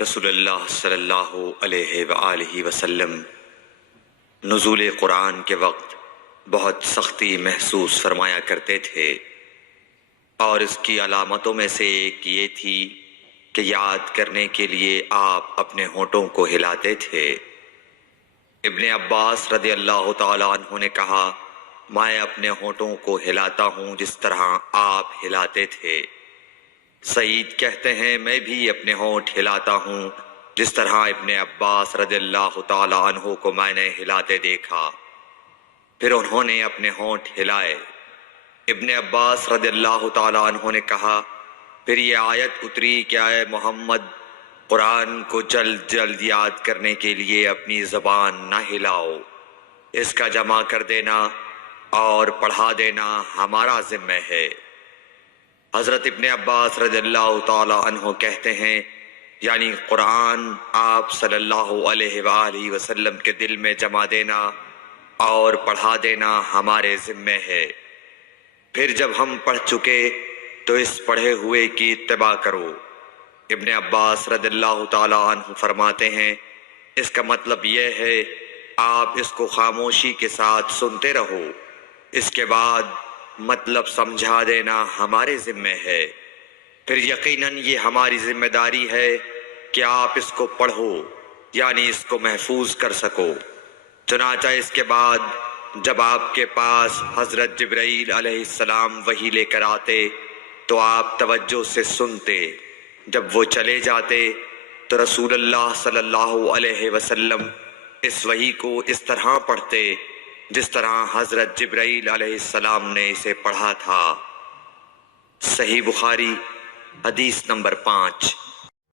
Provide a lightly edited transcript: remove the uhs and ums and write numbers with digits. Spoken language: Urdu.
رسول اللہ صلی اللہ علیہ وآلہ وسلم نزول قرآن کے وقت بہت سختی محسوس فرمایا کرتے تھے، اور اس کی علامتوں میں سے ایک یہ تھی کہ یاد کرنے کے لیے آپ اپنے ہونٹوں کو ہلاتے تھے۔ ابن عباس رضی اللہ تعالیٰ عنہ نے کہا، میں اپنے ہونٹوں کو ہلاتا ہوں جس طرح آپ ہلاتے تھے۔ سعید کہتے ہیں، میں بھی اپنے ہونٹ ہلاتا ہوں جس طرح ابن عباس رضی اللہ تعالیٰ عنہ کو میں نے ہلاتے دیکھا۔ پھر انہوں نے اپنے ہونٹ ہلائے۔ ابن عباس رضی اللہ تعالیٰ عنہ نے کہا، پھر یہ آیت اتری کہ اے محمد، قرآن کو جلد جلد یاد کرنے کے لیے اپنی زبان نہ ہلاؤ، اس کا جمع کر دینا اور پڑھا دینا ہمارا ذمہ ہے۔ حضرت ابن عباس رضی اللہ تعالیٰ عنہ کہتے ہیں، یعنی قرآن آپ صلی اللہ علیہ وآلہ وسلم کے دل میں جمع دینا اور پڑھا دینا ہمارے ذمہ ہے۔ پھر جب ہم پڑھ چکے تو اس پڑھے ہوئے کی اتباع کرو۔ ابن عباس رضی اللہ تعالیٰ عنہ فرماتے ہیں، اس کا مطلب یہ ہے آپ اس کو خاموشی کے ساتھ سنتے رہو، اس کے بعد مطلب سمجھا دینا ہمارے ذمہ ہے۔ پھر یقیناً یہ ہماری ذمہ داری ہے کہ آپ اس کو پڑھو، یعنی اس کو محفوظ کر سکو۔ چنانچہ اس کے بعد جب آپ کے پاس حضرت جبرائیل علیہ السلام وحی لے کر آتے تو آپ توجہ سے سنتے، جب وہ چلے جاتے تو رسول اللہ صلی اللہ علیہ وسلم اس وحی کو اس طرح پڑھتے جس طرح حضرت جبرائیل علیہ السلام نے اسے پڑھا تھا۔ صحیح بخاری حدیث نمبر 5۔